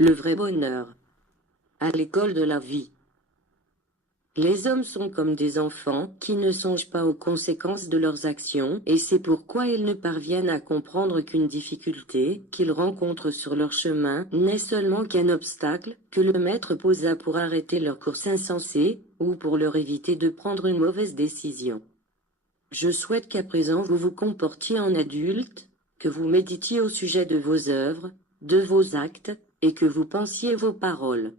Le vrai bonheur. À l'école de la vie. Les hommes sont comme des enfants qui ne songent pas aux conséquences de leurs actions et c'est pourquoi ils ne parviennent à comprendre qu'une difficulté qu'ils rencontrent sur leur chemin n'est seulement qu'un obstacle que le maître posa pour arrêter leur course insensée ou pour leur éviter de prendre une mauvaise décision. Je souhaite qu'à présent vous vous comportiez en adulte, que vous méditiez au sujet de vos œuvres, de vos actes, et que vous pensiez vos paroles.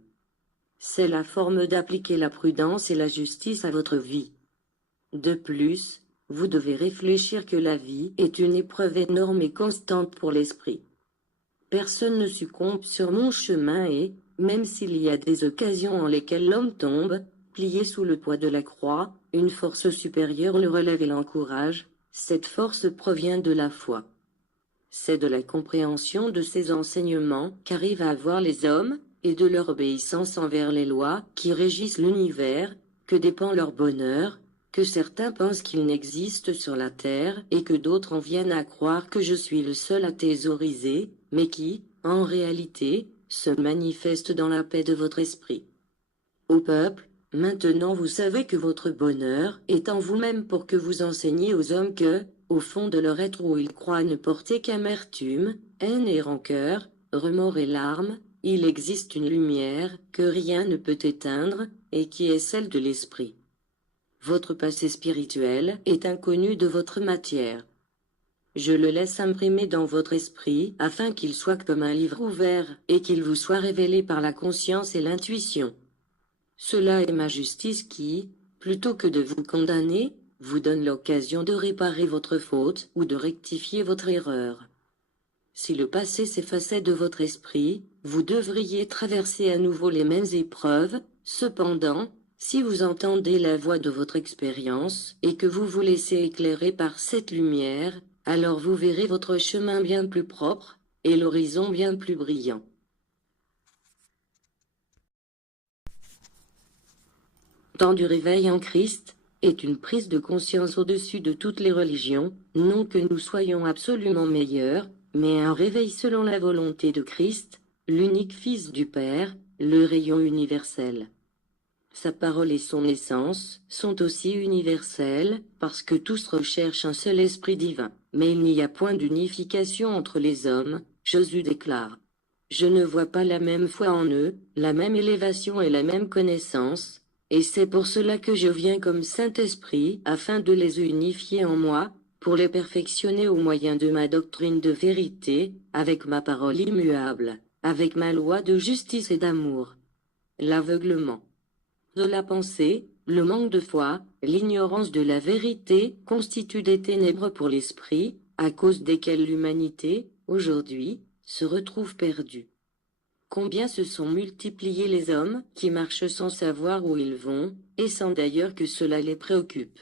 C'est la forme d'appliquer la prudence et la justice à votre vie. De plus, vous devez réfléchir que la vie est une épreuve énorme et constante pour l'esprit. Personne ne succombe sur mon chemin et, même s'il y a des occasions en lesquelles l'homme tombe, plié sous le poids de la croix, une force supérieure le relève et l'encourage, cette force provient de la foi. C'est de la compréhension de ces enseignements qu'arrivent à avoir les hommes, et de leur obéissance envers les lois qui régissent l'univers, que dépend leur bonheur, que certains pensent qu'il n'existe sur la terre et que d'autres en viennent à croire que je suis le seul à thésauriser, mais qui, en réalité, se manifeste dans la paix de votre esprit. Ô peuple, maintenant vous savez que votre bonheur est en vous-même pour que vous enseigniez aux hommes que, au fond de leur être où ils croient ne porter qu'amertume, haine et rancœur, remords et larmes, il existe une lumière que rien ne peut éteindre, et qui est celle de l'esprit. Votre passé spirituel est inconnu de votre matière. Je le laisse imprimer dans votre esprit afin qu'il soit comme un livre ouvert et qu'il vous soit révélé par la conscience et l'intuition. Cela est ma justice qui, plutôt que de vous condamner, vous donne l'occasion de réparer votre faute ou de rectifier votre erreur. Si le passé s'effaçait de votre esprit, vous devriez traverser à nouveau les mêmes épreuves, cependant, si vous entendez la voix de votre expérience et que vous vous laissez éclairer par cette lumière, alors vous verrez votre chemin bien plus propre et l'horizon bien plus brillant. Temps du réveil en Christ est une prise de conscience au-dessus de toutes les religions, non que nous soyons absolument meilleurs, mais un réveil selon la volonté de Christ, l'unique Fils du Père, le rayon universel. Sa parole et son essence sont aussi universelles, parce que tous recherchent un seul esprit divin. Mais il n'y a point d'unification entre les hommes, Jésus déclare. Je ne vois pas la même foi en eux, la même élévation et la même connaissance, et c'est pour cela que je viens comme Saint-Esprit, afin de les unifier en moi, pour les perfectionner au moyen de ma doctrine de vérité, avec ma parole immuable, avec ma loi de justice et d'amour. L'aveuglement de la pensée, le manque de foi, l'ignorance de la vérité constituent des ténèbres pour l'esprit, à cause desquelles l'humanité, aujourd'hui, se retrouve perdue. Combien se sont multipliés les hommes qui marchent sans savoir où ils vont, et sans d'ailleurs que cela les préoccupe.